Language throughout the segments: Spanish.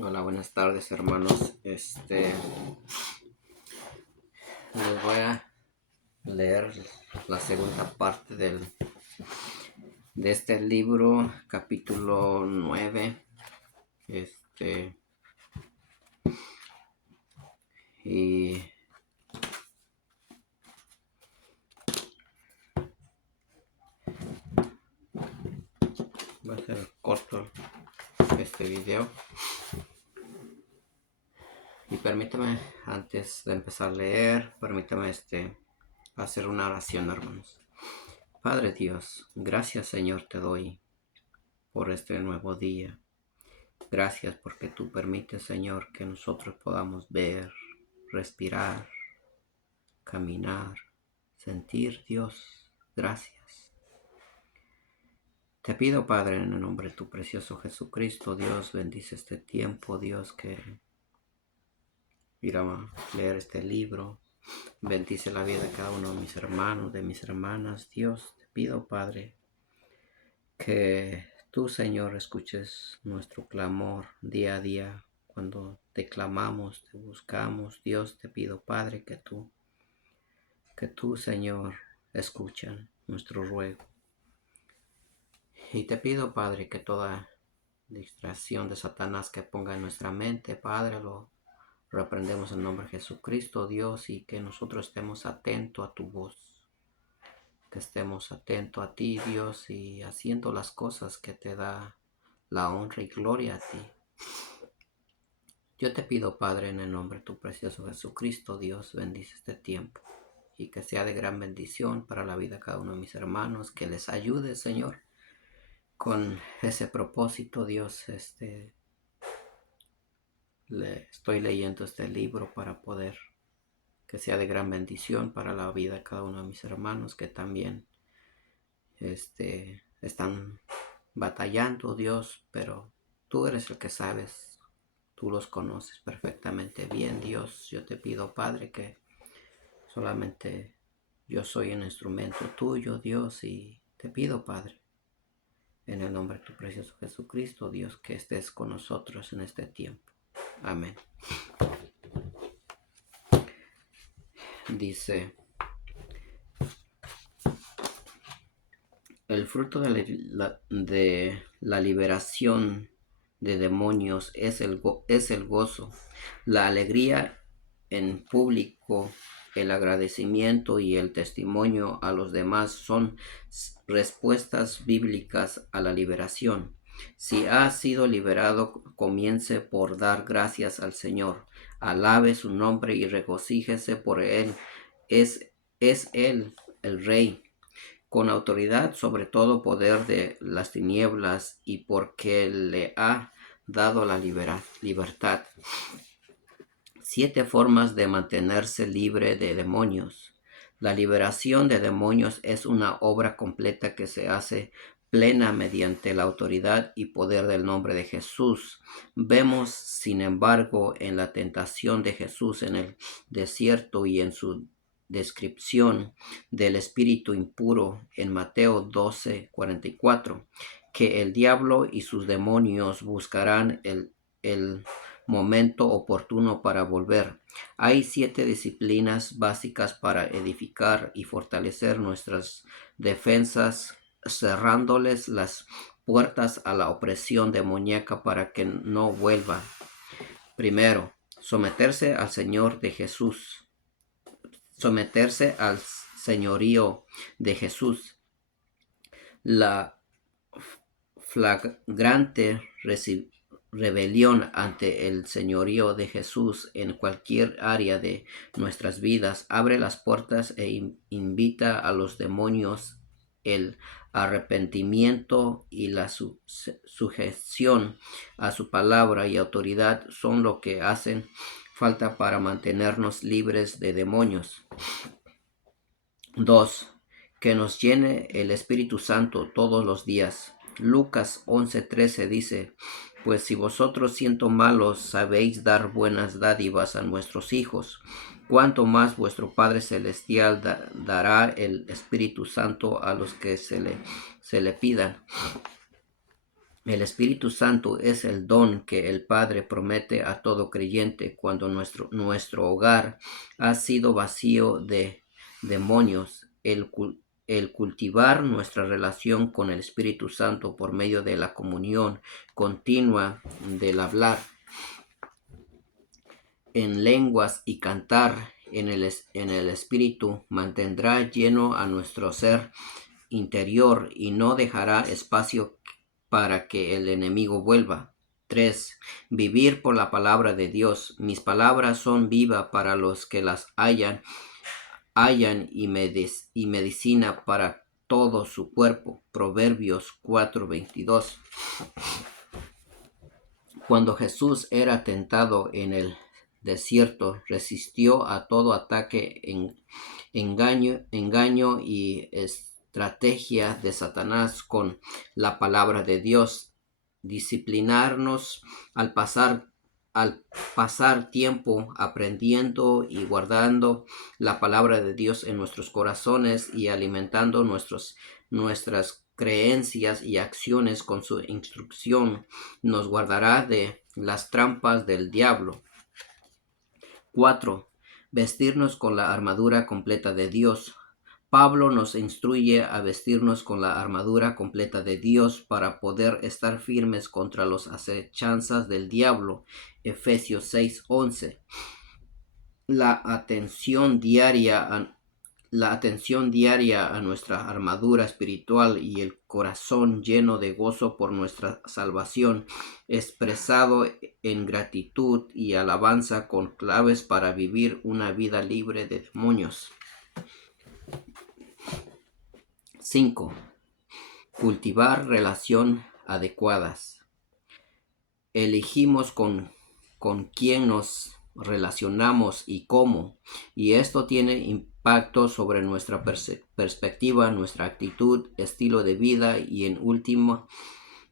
Hola, buenas tardes, hermanos. Les voy a leer la segunda parte de este libro, capítulo 9. Y va a ser corto este video. Y permítame, antes de empezar a leer, permítame hacer una oración, hermanos. Padre Dios, gracias, Señor, te doy por este nuevo día. Gracias porque tú permites, Señor, que nosotros podamos ver, respirar, caminar, sentir, Dios. Gracias. Te pido, Padre, en el nombre de tu precioso Jesucristo, Dios, bendice este tiempo, Dios, que ir a leer este libro. Bendice la vida de cada uno de mis hermanos, de mis hermanas. Dios, te pido, Padre, que tú, Señor, escuches nuestro clamor día a día. Cuando te clamamos, te buscamos, Dios, te pido, Padre, que tú, Señor, escuchen nuestro ruego. Y te pido, Padre, que toda distracción de Satanás que ponga en nuestra mente, Padre, lo reprendemos en nombre de Jesucristo, Dios, y que nosotros estemos atentos a tu voz. Que estemos atentos a ti, Dios, y haciendo las cosas que te da la honra y gloria a ti. Yo te pido, Padre, en el nombre de tu precioso Jesucristo, Dios, bendice este tiempo y que sea de gran bendición para la vida de cada uno de mis hermanos, que les ayude, Señor, con ese propósito, Dios. Estoy leyendo este libro para poder que sea de gran bendición para la vida de cada uno de mis hermanos que también están batallando, Dios, pero tú eres el que sabes, tú los conoces perfectamente bien, Dios. Yo te pido, Padre, que solamente yo soy un instrumento tuyo, Dios, y te pido, Padre, en el nombre de tu precioso Jesucristo, Dios, que estés con nosotros en este tiempo. Amén. Dice: el fruto de la liberación de demonios es el gozo, la alegría en público, el agradecimiento y el testimonio a los demás son respuestas bíblicas a la liberación. Si ha sido liberado, comience por dar gracias al Señor. Alabe su nombre y regocíjese por él. Es él el Rey, con autoridad sobre todo poder de las tinieblas, y porque le ha dado la libertad. 7 formas de mantenerse libre de demonios. La liberación de demonios es una obra completa que se hace plena mediante la autoridad y poder del nombre de Jesús. Vemos, sin embargo, en la tentación de Jesús en el desierto y en su descripción del espíritu impuro en Mateo 12:44, que el diablo y sus demonios buscarán el momento oportuno para volver. Hay 7 disciplinas básicas para edificar y fortalecer nuestras defensas, cerrándoles las puertas a la opresión demoníaca para que no vuelva. Primero, someterse al Señor de Jesús. Someterse al señorío de Jesús. La flagrante rebelión ante el señorío de Jesús en cualquier área de nuestras vidas abre las puertas e invita a los demonios. El arrepentimiento y la sujeción a su palabra y autoridad son lo que hacen falta para mantenernos libres de demonios. 2. Que nos llene el Espíritu Santo todos los días. Lucas 11:13 dice: pues si vosotros, siendo malos, sabéis dar buenas dádivas a vuestros hijos, cuánto más vuestro Padre Celestial dará el Espíritu Santo a los que se le pidan. El Espíritu Santo es el don que el Padre promete a todo creyente cuando nuestro hogar ha sido vacío de demonios. El cultivar nuestra relación con el Espíritu Santo por medio de la comunión continua, del hablar en lenguas y cantar en el Espíritu, mantendrá lleno a nuestro ser interior y no dejará espacio para que el enemigo vuelva. 3. Vivir por la palabra de Dios. Mis palabras son viva para los que las hallan y medicina para todo su cuerpo. Proverbios 4:22. Cuando Jesús era tentado en el desierto, resistió a todo ataque, engaño y estrategia de Satanás con la palabra de Dios. Disciplinarnos al pasar tiempo aprendiendo y guardando la palabra de Dios en nuestros corazones y alimentando nuestras creencias y acciones con su instrucción, nos guardará de las trampas del diablo. 4. Vestirnos con la armadura completa de Dios. Pablo nos instruye a vestirnos con la armadura completa de Dios para poder estar firmes contra las acechanzas del diablo. Efesios 6:11. La atención diaria a nuestra armadura espiritual y el corazón lleno de gozo por nuestra salvación, expresado en gratitud y alabanza con claves para vivir una vida libre de demonios. 5. Cultivar relación adecuadas. Elegimos con quién nos relacionamos y cómo, y esto tiene impacto sobre nuestra perspectiva, nuestra actitud, estilo de vida y en última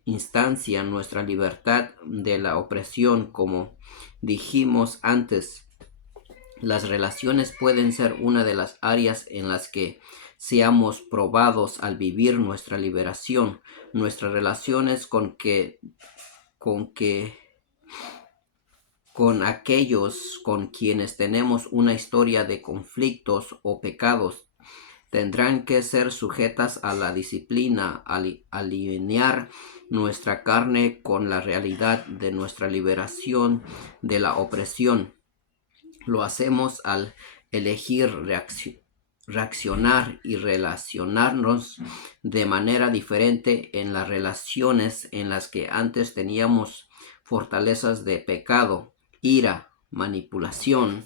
instancia nuestra libertad de la opresión. Como dijimos antes, las relaciones pueden ser una de las áreas en las que seamos probados al vivir nuestra liberación. Nuestras relaciones con aquellos con quienes tenemos una historia de conflictos o pecados tendrán que ser sujetas a la disciplina, alinear nuestra carne con la realidad de nuestra liberación de la opresión. Lo hacemos al elegir reaccionar y relacionarnos de manera diferente en las relaciones en las que antes teníamos fortalezas de pecado, ira, manipulación,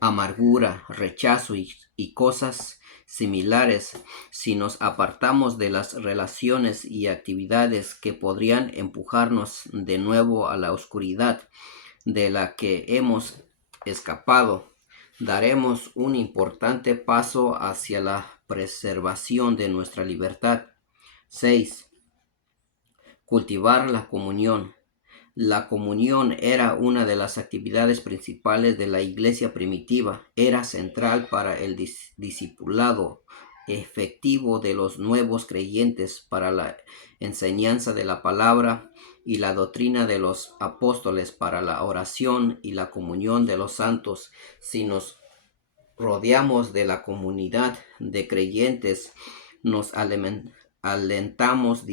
amargura, rechazo y cosas similares. Si nos apartamos de las relaciones y actividades que podrían empujarnos de nuevo a la oscuridad de la que hemos escapado, daremos un importante paso hacia la preservación de nuestra libertad. 6. Cultivar la comunión. La comunión era una de las actividades principales de la iglesia primitiva. Era central para el discipulado efectivo de los nuevos creyentes, para la enseñanza de la palabra y la doctrina de los apóstoles, para la oración y la comunión de los santos. Si nos rodeamos de la comunidad de creyentes, nos alentamos,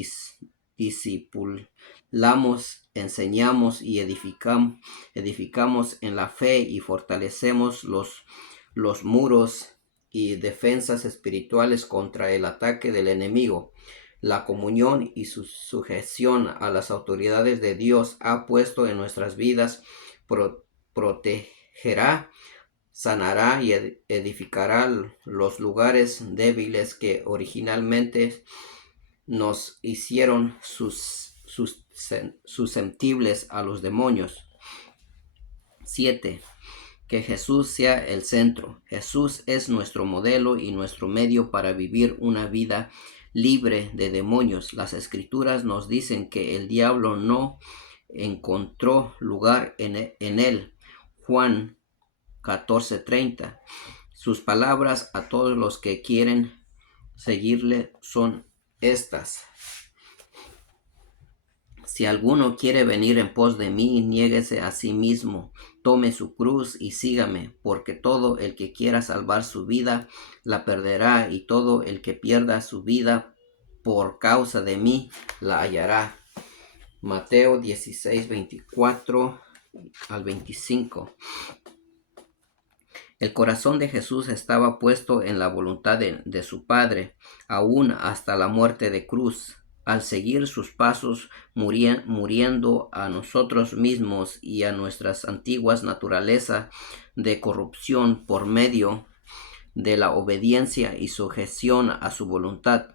discipulamos, enseñamos y edificamos en la fe y fortalecemos los muros y defensas espirituales contra el ataque del enemigo. La comunión y su sujeción a las autoridades de Dios ha puesto en nuestras vidas protegerá, sanará y edificará los lugares débiles que originalmente nos hicieron susceptibles a los demonios. 7. Que Jesús sea el centro. Jesús es nuestro modelo y nuestro medio para vivir una vida libre de demonios. Las Escrituras nos dicen que el diablo no encontró lugar en él. Juan 14:30. Sus palabras a todos los que quieren seguirle son estas. Si alguno quiere venir en pos de mí, niéguese a sí mismo, tome su cruz y sígame, porque todo el que quiera salvar su vida, la perderá, y todo el que pierda su vida por causa de mí, la hallará. Mateo 16, 24 al 25. El corazón de Jesús estaba puesto en la voluntad de su Padre, aún hasta la muerte de cruz. Al seguir sus pasos, muriendo a nosotros mismos y a nuestras antiguas naturaleza de corrupción por medio de la obediencia y sujeción a su voluntad,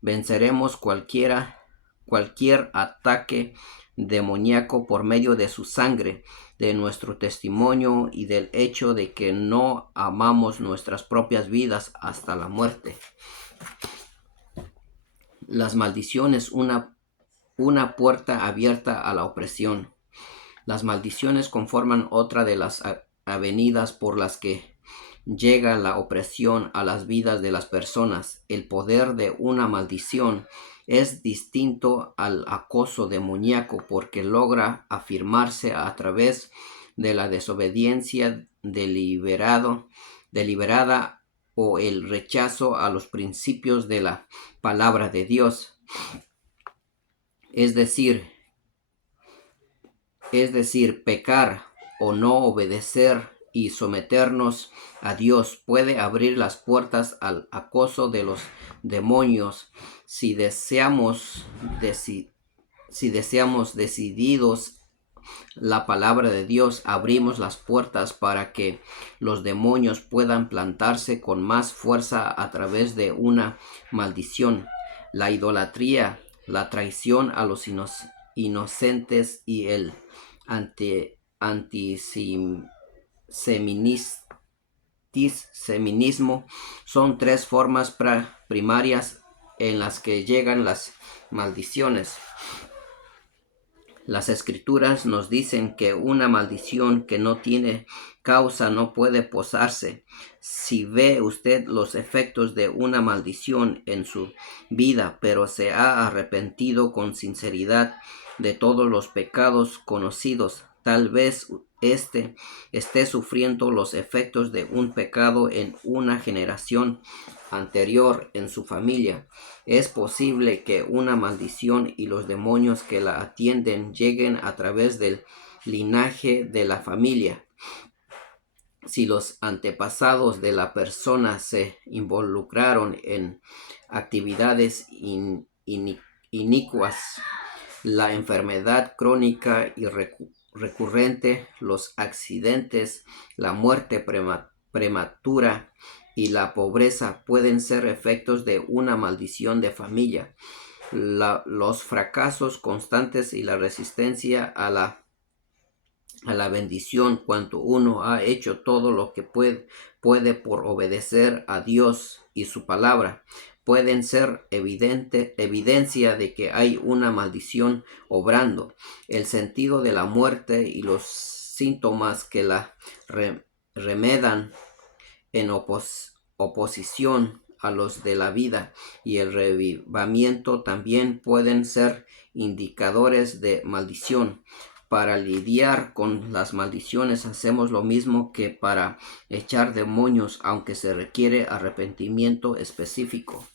venceremos cualquier ataque demoníaco por medio de su sangre, de nuestro testimonio y del hecho de que no amamos nuestras propias vidas hasta la muerte. Las maldiciones, una puerta abierta a la opresión. Las maldiciones conforman otra de las avenidas por las que llega la opresión a las vidas de las personas. El poder de una maldición es distinto al acoso demoníaco porque logra afirmarse a través de la desobediencia deliberada o el rechazo a los principios de la palabra de Dios. Es decir, pecar o no obedecer y someternos a Dios puede abrir las puertas al acoso de los demonios. Si deseamos decididos la palabra de Dios, abrimos las puertas para que los demonios puedan plantarse con más fuerza a través de una maldición. La idolatría, la traición a los inocentes y el antisemitismo son tres formas primarias en las que llegan las maldiciones. Las escrituras nos dicen que una maldición que no tiene causa no puede posarse. Si ve usted los efectos de una maldición en su vida, pero se ha arrepentido con sinceridad de todos los pecados conocidos, tal vez esté sufriendo los efectos de un pecado en una generación anterior en su familia. Es posible que una maldición y los demonios que la atienden lleguen a través del linaje de la familia. Si los antepasados de la persona se involucraron en actividades inicuas, la enfermedad crónica y recurrente, los accidentes, la muerte prematura y la pobreza pueden ser efectos de una maldición de familia. Los fracasos constantes y la resistencia a la bendición cuando uno ha hecho todo lo que puede por obedecer a Dios y su palabra, pueden ser evidencia de que hay una maldición obrando. El sentido de la muerte y los síntomas que la remedan en oposición a los de la vida y el revivimiento también pueden ser indicadores de maldición. Para lidiar con las maldiciones hacemos lo mismo que para echar demonios, aunque se requiere arrepentimiento específico.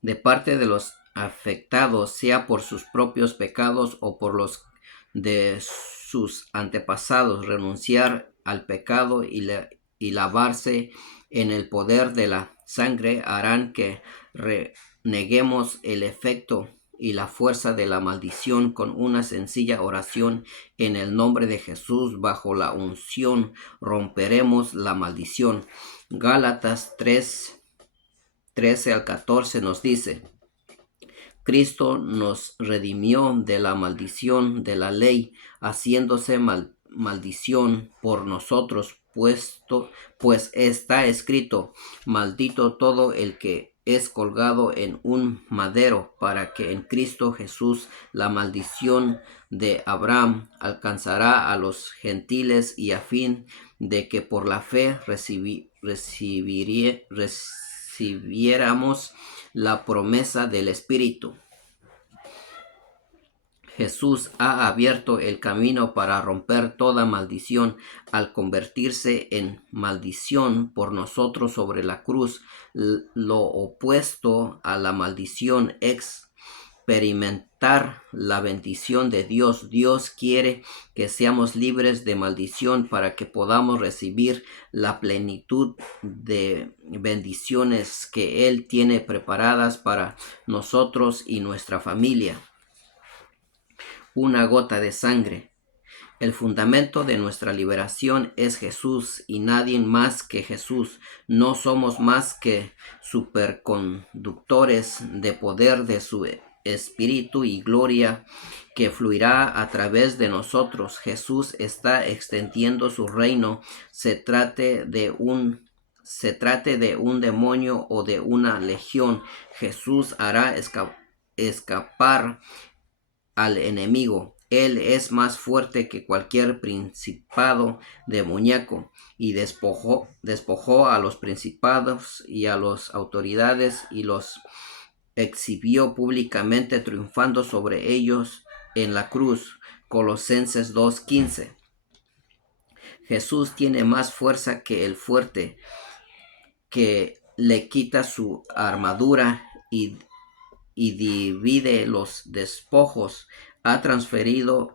De parte de los afectados, sea por sus propios pecados o por los de sus antepasados, renunciar al pecado y lavarse en el poder de la sangre harán que neguemos el efecto y la fuerza de la maldición con una sencilla oración en el nombre de Jesús. Bajo la unción romperemos la maldición. Gálatas 3:13 al 14 nos dice: Cristo nos redimió de la maldición de la ley, haciéndose maldición por nosotros, pues está escrito: maldito todo el que es colgado en un madero para que en Cristo Jesús la maldición de Abraham alcanzará a los gentiles y a fin de que por la fe recibiéramos la promesa del Espíritu. Jesús ha abierto el camino para romper toda maldición al convertirse en maldición por nosotros sobre la cruz, lo opuesto a la maldición, experimentar la bendición de Dios. Dios quiere que seamos libres de maldición para que podamos recibir la plenitud de bendiciones que Él tiene preparadas para nosotros y nuestra familia. Una gota de sangre. El fundamento de nuestra liberación es Jesús y nadie más que Jesús. No somos más que superconductores de poder de su Espíritu y gloria que fluirá a través de nosotros. Jesús está extendiendo su reino, se trate de un demonio o de una legión. Jesús hará escapar al enemigo. Él es más fuerte que cualquier principado demoníaco y despojó a los principados y a las autoridades y los exhibió públicamente triunfando sobre ellos en la cruz. Colosenses 2:15. Jesús tiene más fuerza que el fuerte, que le quita su armadura y divide los despojos. Ha transferido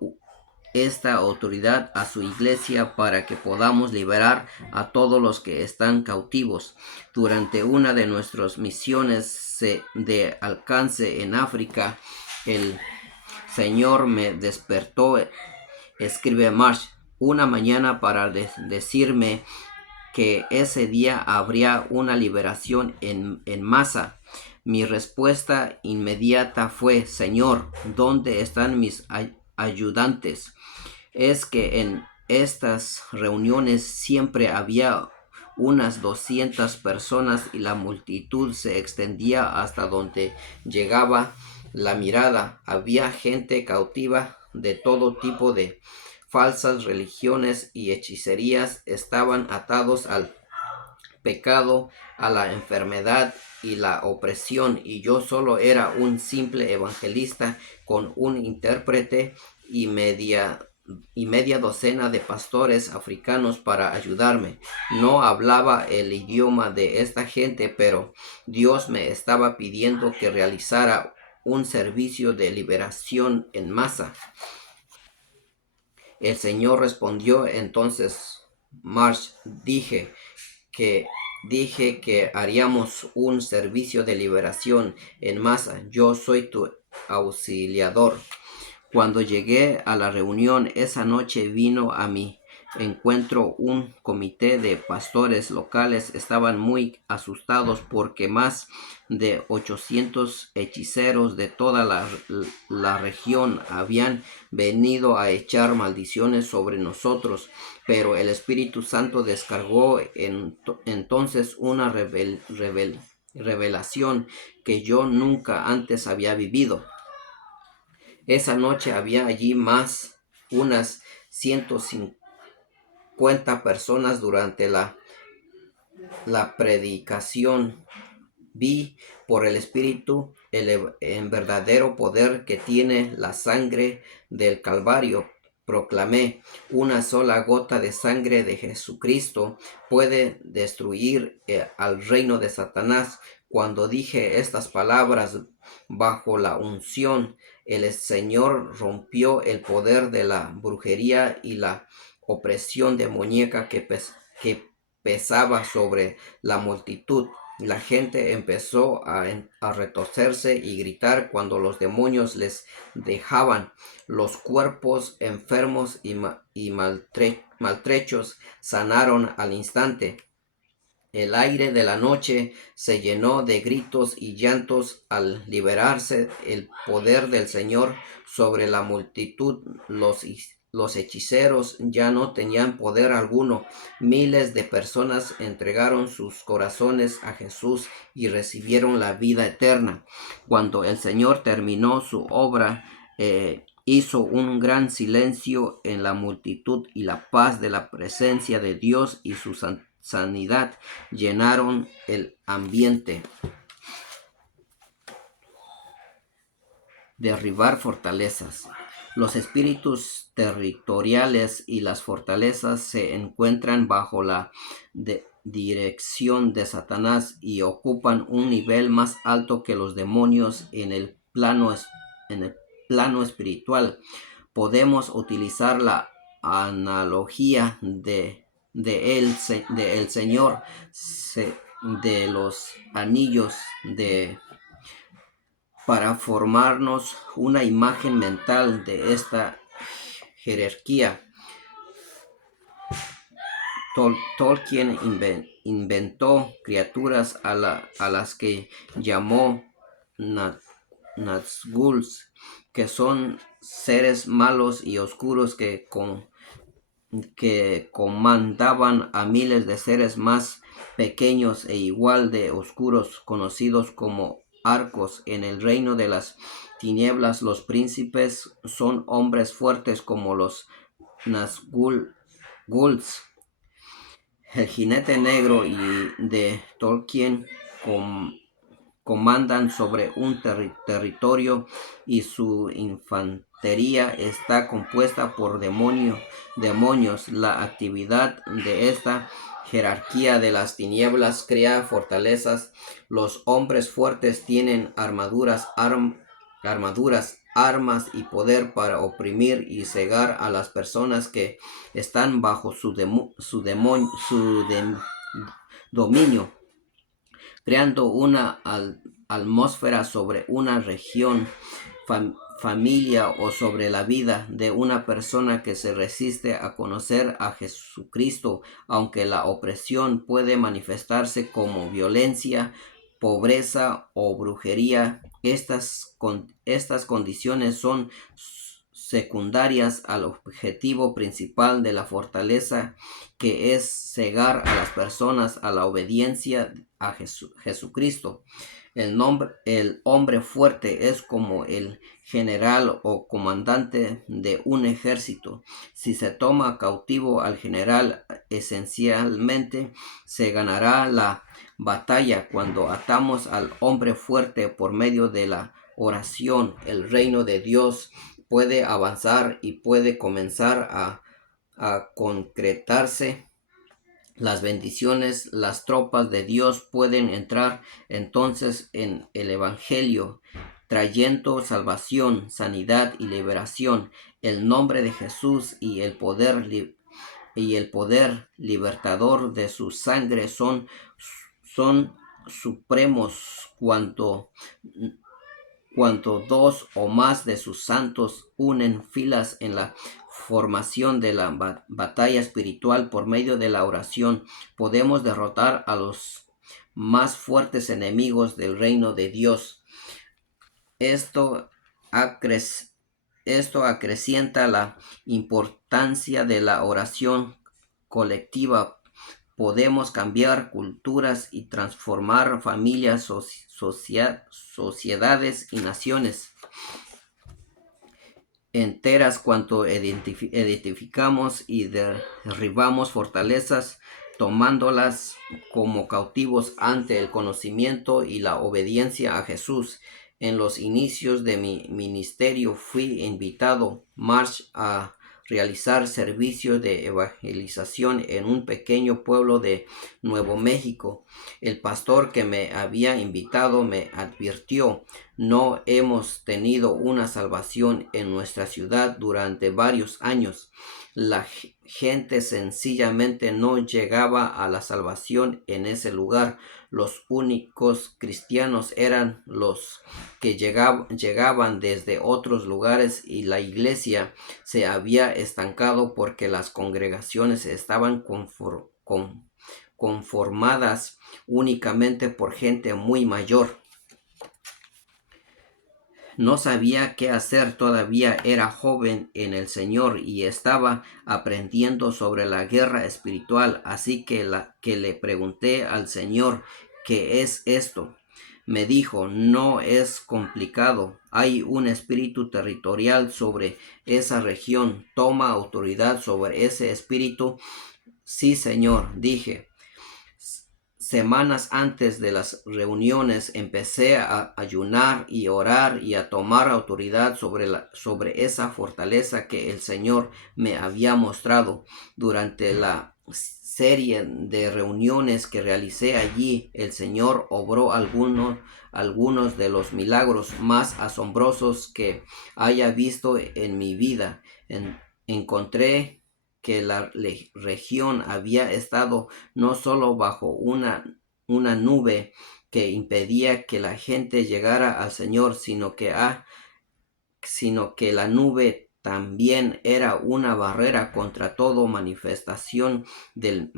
esta autoridad a su iglesia para que podamos liberar a todos los que están cautivos. Durante una de nuestras misiones de alcance en África, el Señor me despertó, escribe Marsh, una mañana para decirme que ese día habría una liberación en masa. Mi respuesta inmediata fue: Señor, ¿dónde están mis ayudantes? Es que en estas reuniones siempre había unas 200 personas y la multitud se extendía hasta donde llegaba la mirada. Había gente cautiva de todo tipo de falsas religiones y hechicerías. Estaban atados al pecado, a la enfermedad y la opresión, y yo solo era un simple evangelista con un intérprete y media docena de pastores africanos para ayudarme. No hablaba el idioma de esta gente, pero Dios me estaba pidiendo que realizara un servicio de liberación en masa. El Señor respondió entonces, Marsh, dije que haríamos un servicio de liberación en masa. Yo soy tu auxiliador. Cuando llegué a la reunión esa noche, vino a mi encuentro un comité de pastores locales. Estaban muy asustados porque más de 800 hechiceros de toda la región habían venido a echar maldiciones sobre nosotros, pero el Espíritu Santo descargó entonces una revelación que yo nunca antes había vivido. Esa noche había allí más unas 150 personas durante la predicación. Vi por el Espíritu el verdadero poder que tiene la sangre del Calvario. Proclamé: una sola gota de sangre de Jesucristo puede destruir al reino de Satanás. Cuando dije estas palabras bajo la unción, el Señor rompió el poder de la brujería y la opresión demoníaca que pesaba sobre la multitud. La gente empezó a retorcerse y gritar cuando los demonios les dejaban. Los cuerpos enfermos y maltrechos sanaron al instante. El aire de la noche se llenó de gritos y llantos al liberarse el poder del Señor sobre la multitud. Los los hechiceros ya no tenían poder alguno. Miles de personas entregaron sus corazones a Jesús y recibieron la vida eterna. Cuando el Señor terminó su obra, hizo un gran silencio en la multitud, y la paz de la presencia de Dios y su sanidad llenaron el ambiente. Derribar fortalezas. Los espíritus territoriales y las fortalezas se encuentran bajo la dirección de Satanás y ocupan un nivel más alto que los demonios en el plano espiritual. Podemos utilizar la analogía de el Señor de los anillos para formarnos una imagen mental de esta jerarquía. Tolkien inventó criaturas a las que llamó Nazguls, que son seres malos y oscuros que comandaban a miles de seres más pequeños e igual de oscuros, conocidos como arcos. En el reino de las tinieblas, los príncipes son hombres fuertes como los Nazguls. El jinete negro y de Tolkien comandan sobre un territorio, y su infantería está compuesta por demonios. La actividad de esta jerarquía de las tinieblas crea fortalezas. Los hombres fuertes tienen armaduras, armas y poder para oprimir y cegar a las personas que están bajo su dominio, creando una atmósfera sobre una región, familia o sobre la vida de una persona que se resiste a conocer a Jesucristo. Aunque la opresión puede manifestarse como violencia, pobreza o brujería, estas condiciones son secundarias al objetivo principal de la fortaleza, que es cegar a las personas a la obediencia a Jesucristo. El hombre fuerte es como el general o comandante de un ejército. Si se toma cautivo al general, esencialmente se ganará la batalla. Cuando atamos al hombre fuerte por medio de la oración, el reino de Dios puede avanzar y puede comenzar a concretarse. Las bendiciones, las tropas de Dios pueden entrar entonces en el Evangelio, trayendo salvación, sanidad y liberación. El nombre de Jesús y el poder libertador de su sangre son supremos. Cuanto dos o más de sus santos unen filas en la formación de la batalla espiritual por medio de la oración, podemos derrotar a los más fuertes enemigos del reino de Dios. Esto acrecienta la importancia de la oración colectiva. Podemos cambiar culturas y transformar familias, sociedades y naciones enteras cuando edificamos y derribamos fortalezas, tomándolas como cautivos ante el conocimiento y la obediencia a Jesús. En los inicios de mi ministerio fui invitado a realizar servicios de evangelización en un pequeño pueblo de Nuevo México. El pastor que me había invitado me advirtió: no hemos tenido una salvación en nuestra ciudad durante varios años. La gente sencillamente no llegaba a la salvación en ese lugar. Los únicos cristianos eran los que llegaban desde otros lugares, y la iglesia se había estancado porque las congregaciones estaban conformadas únicamente por gente muy mayor. No sabía qué hacer, todavía era joven en el Señor y estaba aprendiendo sobre la guerra espiritual, así que le pregunté al Señor, ¿qué es esto? Me dijo, no es complicado, hay un espíritu territorial sobre esa región, toma autoridad sobre ese espíritu. Sí, Señor, dije. Semanas antes de las reuniones empecé a ayunar y orar y a tomar autoridad sobre esa fortaleza que el Señor me había mostrado. Durante la serie de reuniones que realicé allí, el Señor obró algunos de los milagros más asombrosos que haya visto en mi vida. Encontré que la región había estado no solo bajo una nube que impedía que la gente llegara al Señor, sino que la nube también era una barrera contra toda manifestación del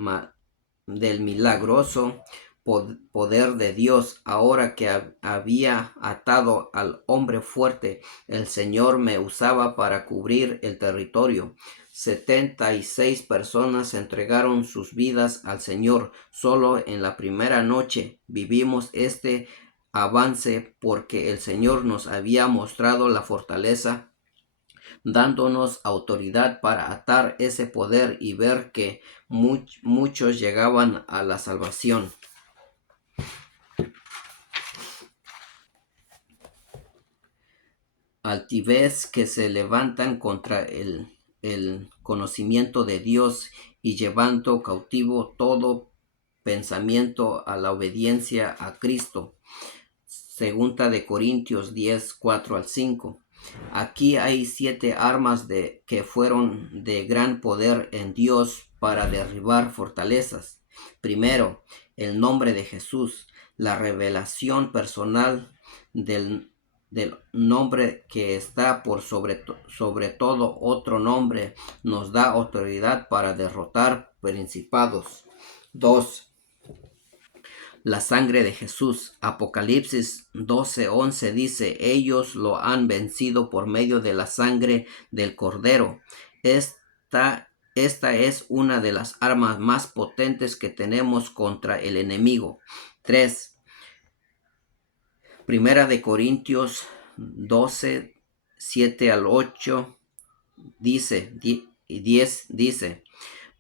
milagroso poder de Dios. Ahora que había atado al hombre fuerte, el Señor me usaba para cubrir el territorio. 76 personas entregaron sus vidas al Señor. Solo en la primera noche vivimos este avance porque el Señor nos había mostrado la fortaleza, dándonos autoridad para atar ese poder y ver que muchos llegaban a la salvación. Altivez que se levantan contra el conocimiento de Dios y llevando cautivo todo pensamiento a la obediencia a Cristo. Segunda de Corintios 10, 4 al 5. Aquí hay 7 armas que fueron de gran poder en Dios para derribar fortalezas. Primero, el nombre de Jesús, la revelación personal del nombre que está por sobre todo otro nombre, nos da autoridad para derrotar principados. 2. La sangre de Jesús. Apocalipsis 12:11 dice, ellos lo han vencido por medio de la sangre del Cordero. Esta es una de las armas más potentes que tenemos contra el enemigo. 3. Primera de Corintios 12, 7 al 8 dice, 10 dice,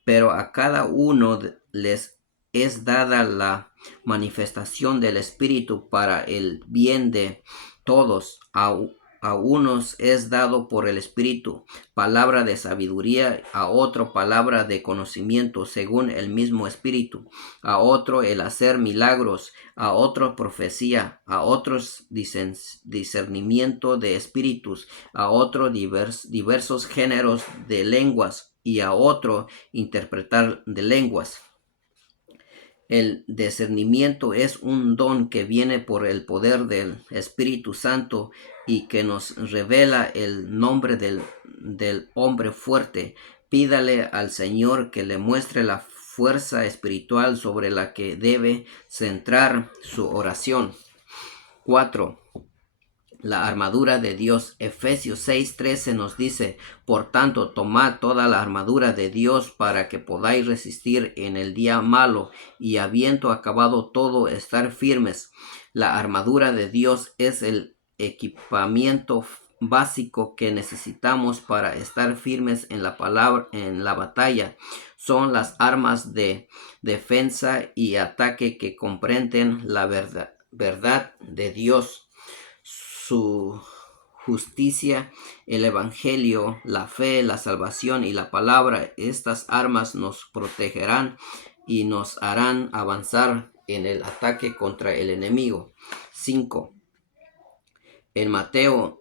pero a cada uno les es dada la manifestación del Espíritu para el bien de todos. A unos es dado por el Espíritu palabra de sabiduría, a otro palabra de conocimiento según el mismo Espíritu, a otro el hacer milagros, a otro profecía, a otros discernimiento de espíritus, a otro diversos géneros de lenguas y a otro interpretar de lenguas. El discernimiento es un don que viene por el poder del Espíritu Santo y que nos revela el nombre del hombre fuerte. Pídale al Señor que le muestre la fuerza espiritual sobre la que debe centrar su oración. 4. La armadura de Dios. Efesios 6:13 nos dice, por tanto, tomad toda la armadura de Dios para que podáis resistir en el día malo y habiendo acabado todo, estar firmes. La armadura de Dios es el equipamiento básico que necesitamos para estar firmes en la palabra, en la batalla. Son las armas de defensa y ataque que comprenden la verdad de Dios, su justicia, el evangelio, la fe, la salvación y la palabra. Estas armas nos protegerán y nos harán avanzar en el ataque contra el enemigo. 5. En Mateo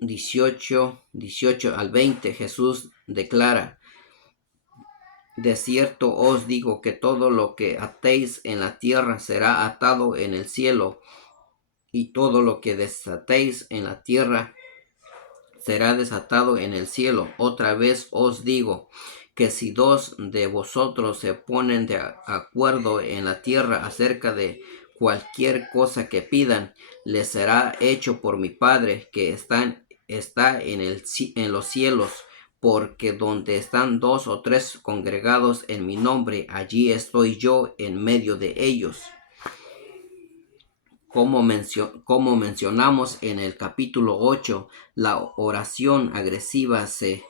18 al 20, Jesús declara, de cierto os digo que todo lo que atéis en la tierra será atado en el cielo, y todo lo que desatéis en la tierra será desatado en el cielo. Otra vez os digo que si 2 de vosotros se ponen de acuerdo en la tierra acerca de cualquier cosa que pidan, les será hecho por mi Padre que está en los cielos. Porque donde están 2 o 3 congregados en mi nombre, allí estoy yo en medio de ellos. Como mencionamos en el capítulo 8, la oración agresiva se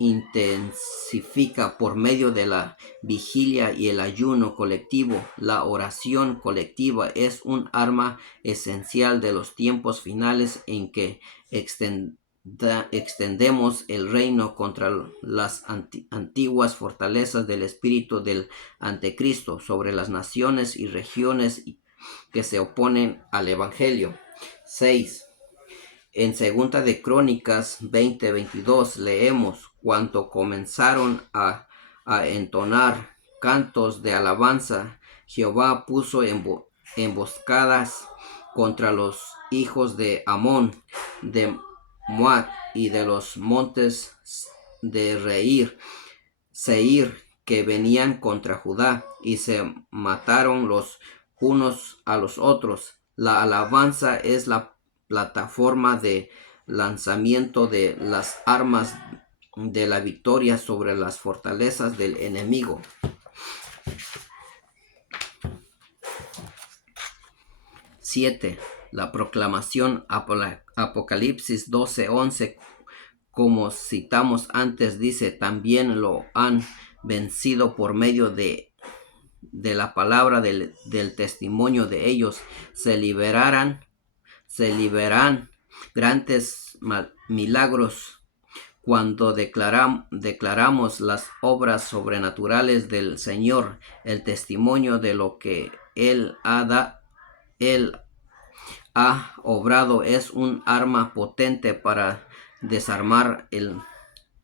intensifica por medio de la vigilia y el ayuno colectivo. La oración colectiva es un arma esencial de los tiempos finales en que extendemos el reino contra las antiguas fortalezas del espíritu del anticristo sobre las naciones y regiones que se oponen al evangelio. 6. En segunda de Crónicas 20:22 leemos: cuando comenzaron a entonar cantos de alabanza, Jehová puso emboscadas contra los hijos de Amón, de Moab y de los montes de Seir, que venían contra Judá, y se mataron los unos a los otros. La alabanza es la plataforma de lanzamiento de las armas de la victoria sobre las fortalezas del enemigo. 7. La proclamación. Apocalipsis 12:11, como citamos antes, dice: también lo han vencido por medio de la palabra del testimonio de ellos. Se liberarán grandes milagros cuando declaramos las obras sobrenaturales del Señor. El testimonio de lo que Él ha obrado es un arma potente para desarmar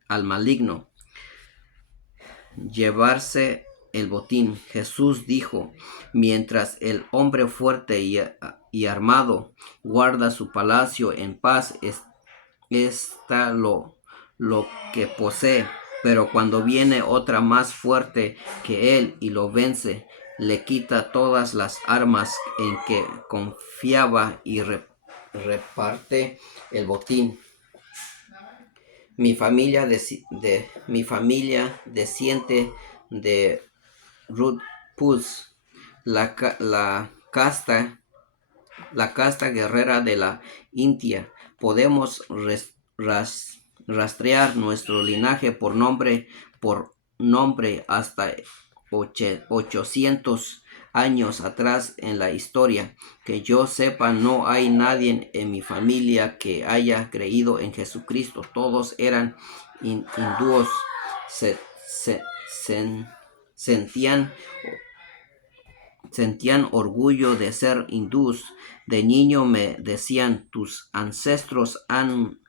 al maligno. Llevarse el botín. Jesús dijo: mientras el hombre fuerte y armado guarda su palacio en paz, está lo que posee. Pero cuando viene otra más fuerte que él y lo vence, le quita todas las armas en que confiaba y reparte el botín. Mi familia desciende de Ruth Puz, la casta guerrera de la India. Podemos rastrear nuestro linaje por nombre hasta 800 años atrás en la historia. Que yo sepa, no hay nadie en mi familia que haya creído en Jesucristo. Todos eran hindúes. Sentían orgullo de ser hindús. De niño me decían: tus ancestros han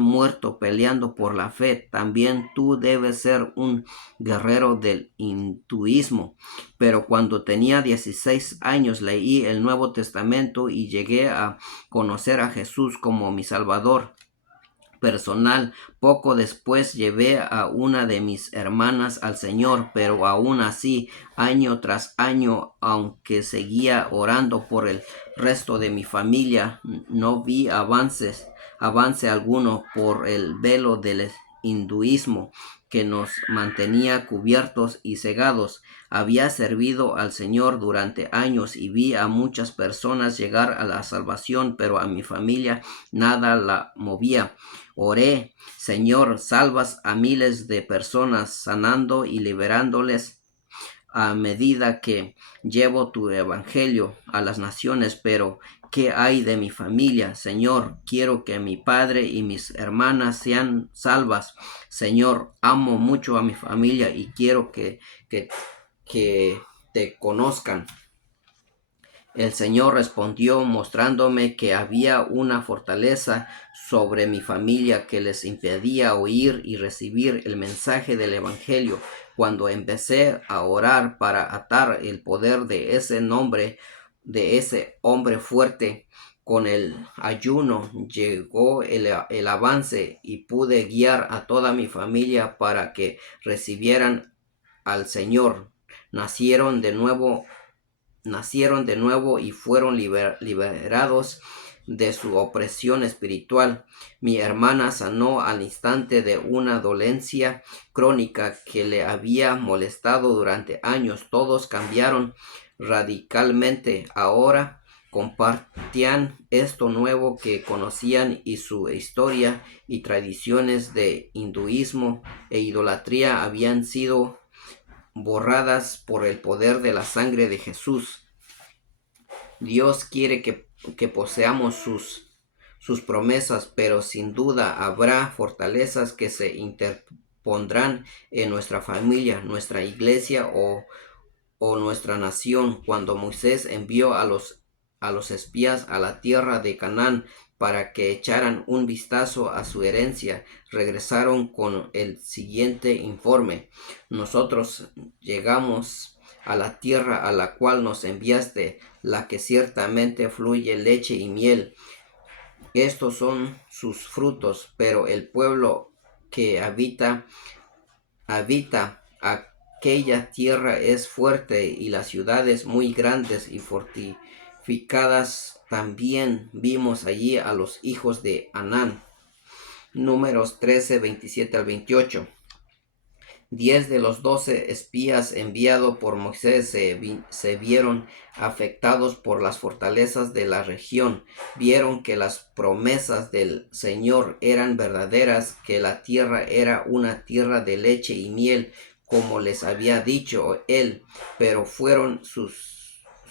muerto peleando por la fe. También tú debes ser un guerrero del hinduismo. Pero cuando tenía 16 años leí el Nuevo Testamento y llegué a conocer a Jesús como mi Salvador personal. Poco después llevé a una de mis hermanas al Señor, pero aún así, año tras año, aunque seguía orando por el resto de mi familia, no vi avance alguno por el velo del hinduismo que nos mantenía cubiertos y cegados. Había servido al Señor durante años y vi a muchas personas llegar a la salvación, pero a mi familia nada la movía. Oré: Señor, salvas a miles de personas, sanando y liberándoles a medida que llevo tu evangelio a las naciones, pero ¿qué hay de mi familia? Señor, quiero que mi padre y mis hermanas sean salvas. Señor, amo mucho a mi familia y quiero que te conozcan. El Señor respondió mostrándome que había una fortaleza sobre mi familia que les impedía oír y recibir el mensaje del evangelio. Cuando empecé a orar para atar el poder de ese hombre fuerte, con el ayuno llegó el avance y pude guiar a toda mi familia para que recibieran al Señor. Nacieron de nuevo nacieron de nuevo y fueron liberados de su opresión espiritual. Mi hermana sanó al instante de una dolencia crónica que le había molestado durante años. Todos cambiaron radicalmente. Ahora compartían esto nuevo que conocían y su historia y tradiciones de hinduismo e idolatría habían sido borradas por el poder de la sangre de Jesús. Dios quiere que poseamos sus promesas, pero sin duda habrá fortalezas que se interpondrán en nuestra familia, nuestra iglesia o nuestra nación. Cuando Moisés envió a los espías a la tierra de Canaán para que echaran un vistazo a su herencia, regresaron con el siguiente informe: nosotros llegamos a la tierra a la cual nos enviaste, la que ciertamente fluye leche y miel. Estos son sus frutos, pero el pueblo que habita aquella tierra es fuerte y las ciudades muy grandes y fortificadas. También vimos allí a los hijos de Anán. Números 13, 27 al 28. 10 de los 12 espías enviados por Moisés se vieron afectados por las fortalezas de la región. Vieron que las promesas del Señor eran verdaderas, que la tierra era una tierra de leche y miel, como les había dicho él, pero fueron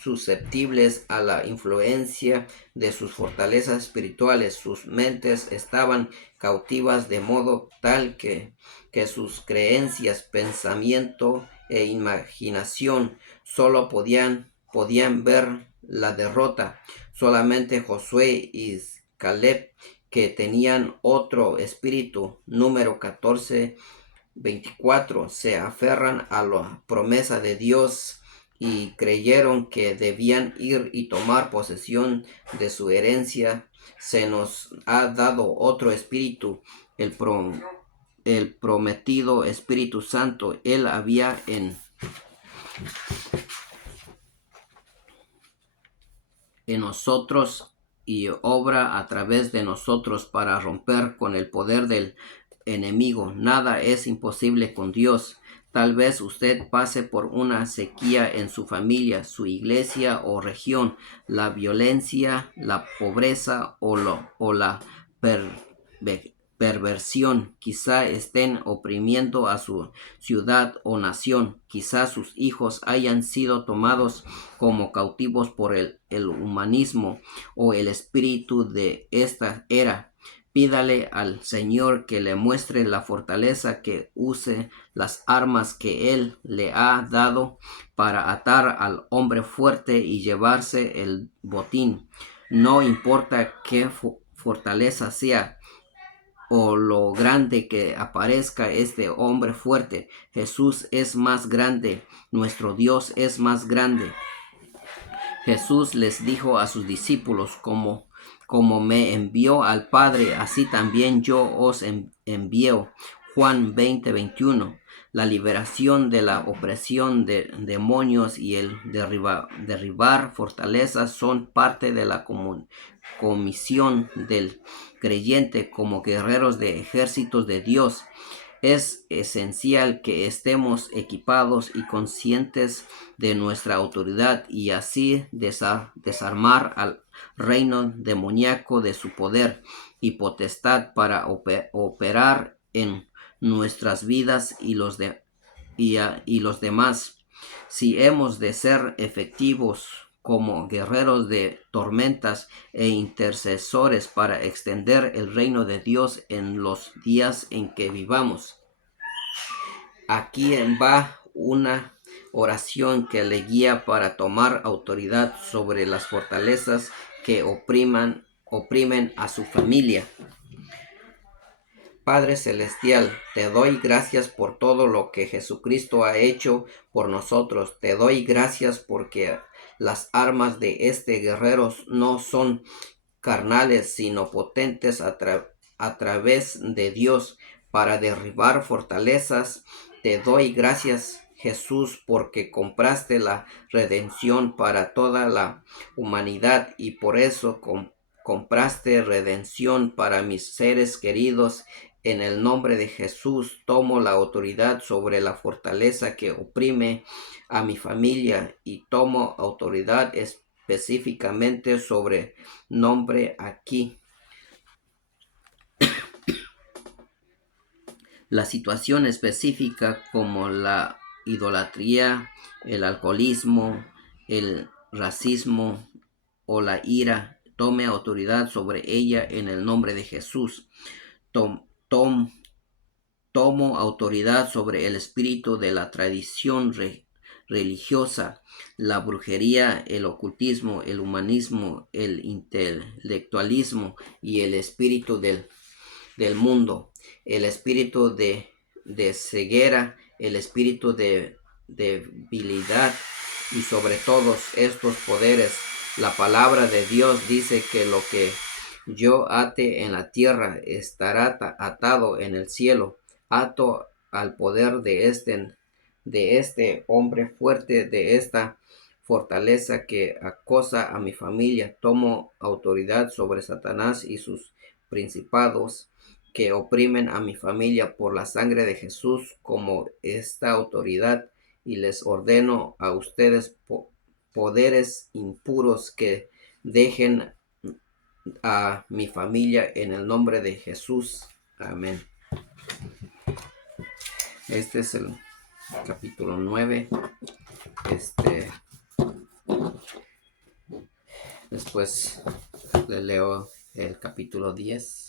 susceptibles a la influencia de sus fortalezas espirituales. Sus mentes estaban cautivas de modo tal que sus creencias, pensamiento e imaginación solo podían ver la derrota. Solamente Josué y Caleb, que tenían otro espíritu, número 14, 24, se aferran a la promesa de Dios y creyeron que debían ir y tomar posesión de su herencia. Se nos ha dado otro espíritu, el prometido Espíritu Santo. Él había en nosotros y obra a través de nosotros para romper con el poder del enemigo. Nada es imposible con Dios. Tal vez usted pase por una sequía en su familia, su iglesia o región. La violencia, la pobreza o la perversión quizá estén oprimiendo a su ciudad o nación. Quizá sus hijos hayan sido tomados como cautivos por el humanismo o el espíritu de esta era. Pídale al Señor que le muestre la fortaleza, que use las armas que Él le ha dado para atar al hombre fuerte y llevarse el botín. No importa qué fortaleza sea o lo grande que aparezca este hombre fuerte, Jesús es más grande, nuestro Dios es más grande. Jesús les dijo a sus discípulos: como me envió al Padre, así también yo os envío. Juan 20, 21. La liberación de la opresión de demonios y el derribar fortalezas son parte de la comisión del creyente como guerreros de ejércitos de Dios. Es esencial que estemos equipados y conscientes de nuestra autoridad y así desarmar al reino demoníaco de su poder y potestad para operar en nuestras vidas y los demás. Si hemos de ser efectivos como guerreros de tormentas e intercesores para extender el reino de Dios en los días en que vivamos. Aquí va una oración que le guía para tomar autoridad sobre las fortalezas que oprimen a su familia. Padre Celestial, te doy gracias por todo lo que Jesucristo ha hecho por nosotros. Te doy gracias porque las armas de este guerrero no son carnales, sino potentes a través de Dios para derribar fortalezas. Te doy gracias Jesús, porque compraste la redención para toda la humanidad y por eso compraste redención para mis seres queridos. En el nombre de Jesús tomo la autoridad sobre la fortaleza que oprime a mi familia y tomo autoridad específicamente sobre nombre aquí. La situación específica como la idolatría, el alcoholismo, el racismo o la ira, tome autoridad sobre ella en el nombre de Jesús. Tomo autoridad sobre el espíritu de la tradición religiosa, la brujería, el ocultismo, el humanismo, el intelectualismo y el espíritu del mundo, el espíritu de ceguera, el espíritu de debilidad y sobre todos estos poderes. La palabra de Dios dice que lo que yo ate en la tierra estará atado en el cielo. Ato al poder de este hombre fuerte, de esta fortaleza que acosa a mi familia. Tomo autoridad sobre Satanás y sus principados que oprimen a mi familia por la sangre de Jesús como esta autoridad, y les ordeno a ustedes poderes impuros que dejen a mi familia en el nombre de Jesús. Amén. Este es el capítulo 9. Después le leo el capítulo 10.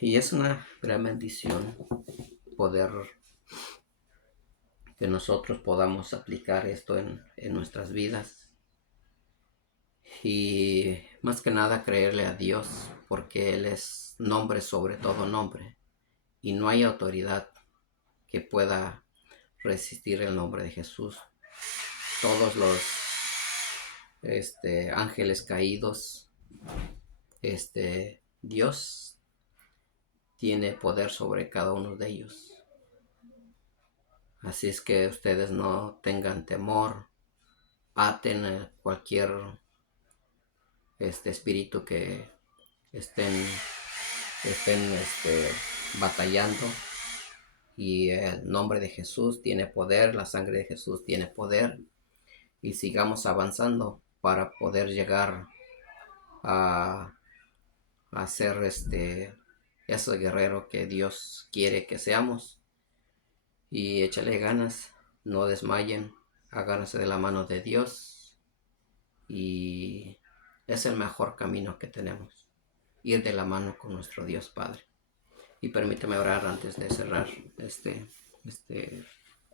Y es una gran bendición poder que nosotros podamos aplicar esto en nuestras vidas. Y más que nada creerle a Dios, porque Él es nombre sobre todo nombre. Y no hay autoridad que pueda resistir el nombre de Jesús. Todos los ángeles caídos, Dios tiene poder sobre cada uno de ellos. Así es que ustedes no tengan temor, aten cualquier espíritu que estén batallando, y el nombre de Jesús tiene poder, la sangre de Jesús tiene poder, y sigamos avanzando para poder llegar a ser ese guerrero que Dios quiere que seamos. Y échale ganas, no desmayen, agárrense de la mano de Dios, y es el mejor camino que tenemos, ir de la mano con nuestro Dios Padre. Y permíteme orar antes de cerrar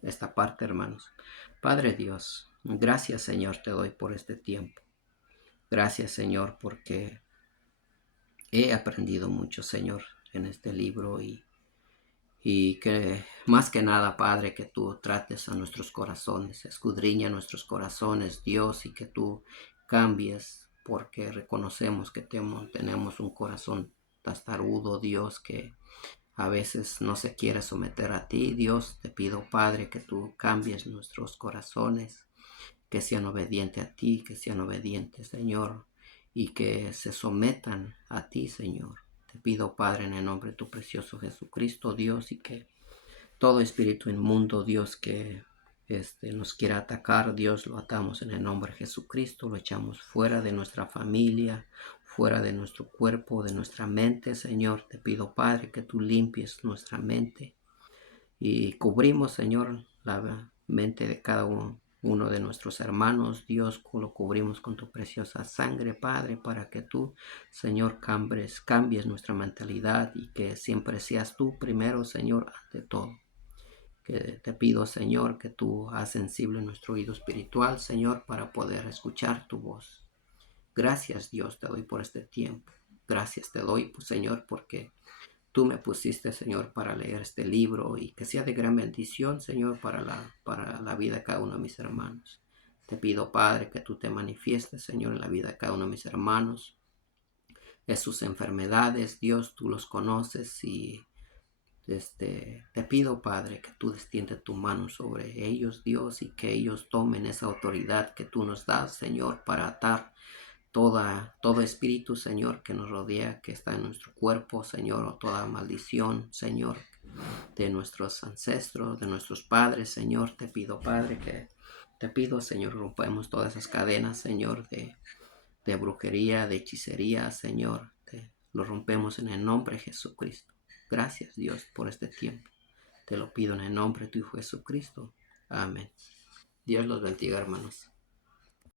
esta parte, hermanos. Padre Dios, gracias, Señor, te doy por este tiempo. Gracias, Señor, porque he aprendido mucho, Señor, en este libro, y que más que nada, Padre, que tú trates a nuestros corazones, escudriña nuestros corazones, Dios, y que tú cambies, porque reconocemos que tenemos un corazón tastarudo, Dios, que a veces no se quiere someter a ti. Dios, te pido, Padre, que tú cambies nuestros corazones, que sean obedientes a ti, que sean obedientes, Señor, y que se sometan a ti, Señor. Te pido, Padre, en el nombre de tu precioso Jesucristo, Dios, y que todo espíritu inmundo, Dios, que nos quiera atacar, Dios, lo atamos en el nombre de Jesucristo, lo echamos fuera de nuestra familia, fuera de nuestro cuerpo, de nuestra mente, Señor. Te pido, Padre, que tú limpies nuestra mente, y cubrimos, Señor, la mente de cada uno de nuestros hermanos. Dios, lo cubrimos con tu preciosa sangre, Padre, para que tú, Señor, cambies nuestra mentalidad, y que siempre seas tú primero, Señor, ante todo. Que te pido, Señor, que tú hagas sensible nuestro oído espiritual, Señor, para poder escuchar tu voz. Gracias, Dios, te doy por este tiempo. Gracias te doy, Señor, porque tú me pusiste, Señor, para leer este libro, y que sea de gran bendición, Señor, para la vida de cada uno de mis hermanos. Te pido, Padre, que tú te manifiestes, Señor, en la vida de cada uno de mis hermanos, de sus enfermedades. Dios, tú los conoces, y Te pido, Padre, que tú extiendas tu mano sobre ellos, Dios, y que ellos tomen esa autoridad que tú nos das, Señor, para atar todo espíritu, Señor, que nos rodea, que está en nuestro cuerpo, Señor, o toda maldición, Señor, de nuestros ancestros, de nuestros padres, Señor. Te pido, Señor, rompemos todas esas cadenas, Señor, de brujería, de hechicería, Señor. Lo rompemos en el nombre de Jesucristo. Gracias, Dios, por este tiempo. Te lo pido en el nombre de tu Hijo Jesucristo. Amén. Dios los bendiga, hermanos.